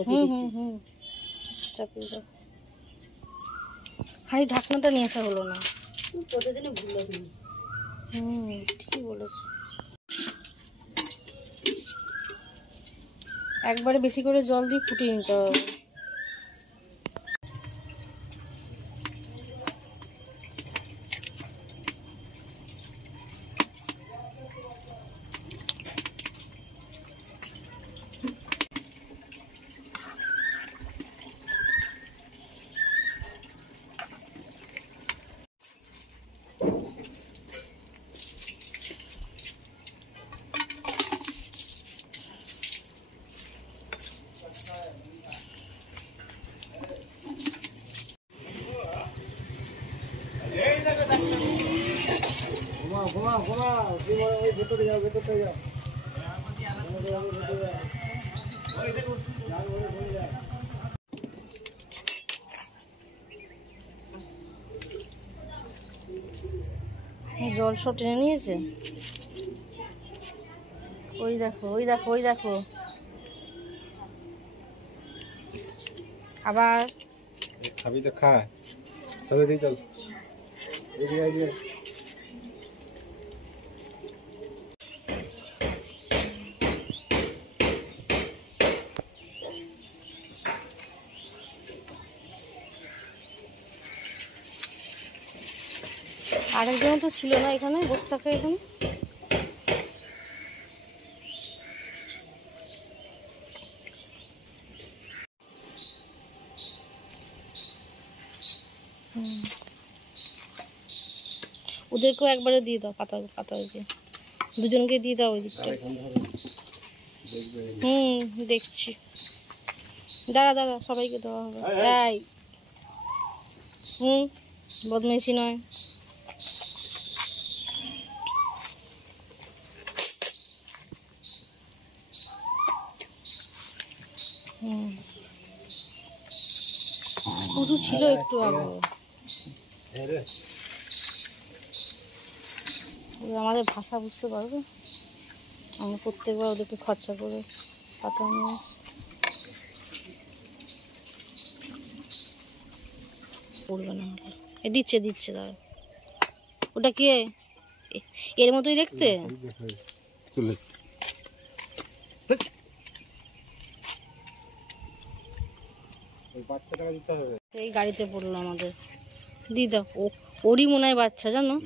চাপিয়ে দিচ্ছি। চাপিয়ে দাও। হাঁড়ি ঢাকনাটা নিয়ে আসা হলো না। প্রতিদিনই ভুলো তুমি। ঠিকই বলেছো। একবারে বেশি করে জল দিয়ে ফুটিয়ে নিতে হবে। ভেতরে যাও, ভেতরে যাও। জল সব টেনে নিয়েছে। ওই দেখো, ওই দেখো, ওই দেখো। আবার খাবি তো খা, চলে দিয়ে চল। আরেকজন তো ছিল না এখানে, বসে থাকে এখানে। ওদেরকেও একবারে দিয়ে দাও, পাতা পাতা দিয়ে দুজনকে দিয়ে দাও ওই দিকটা। দেখছি। দাঁড়া দাঁড়া, সবাইকে দেওয়া হবে। তাই বদমাইশি নয়। পুজো ছিল একটু আগে। আমাদের ভাষা বুঝতে পারবে। আমরা প্রত্যেকবার ওদেরকে খরচা করে পাতা নিয়ে আসি। পড়বে না হলে দিচ্ছে দিচ্ছে। দাঁড়া, ওটা কি এর মতোই দেখতে? এই গাড়িতে পড়লো আমাদের। দিদা ওরই মনে হয় বাচ্চা, জানো।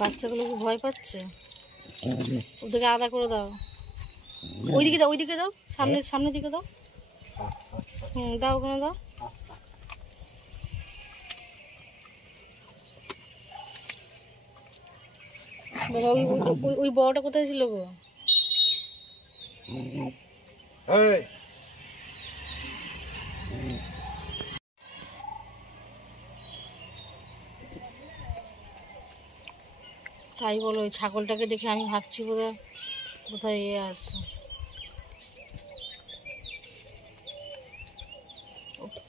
বাচ্চাগুলো কি ভয় পাচ্ছে? ওদেরকে আলাদা করে দাও। ওইদিকে দাও, ওইদিকে দাও, সামনের দিকে দাও। দাও, ওখানে দাও। বাবা ওই বড়টা কোথায় ছিল গো? তাই বলো, ওই ছাগলটাকে দেখে আমি ভাবছি বোধহয় কোথায় আছে।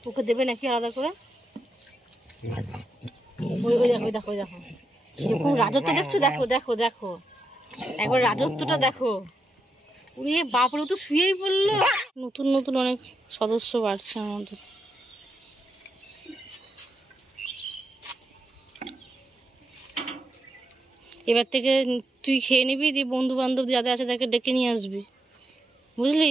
ওকে দেবে নাকি আলাদা করে? ওই দেখো, ওই দেখো, ওই দেখো কিরকম রাজত্ব দেখছো। দেখো দেখো দেখো, একবার রাজত্বটা দেখো। উড়িয়ে বাপরে, তো শুয়েই পড়লো। নতুন নতুন অনেক সদস্য বাড়ছে আমাদের। এবার থেকে তুই খেয়ে নিবি, দিয়ে বন্ধু বান্ধব যাদের আছে তাদেরকে ডেকে নিয়ে আসবি, বুঝলি?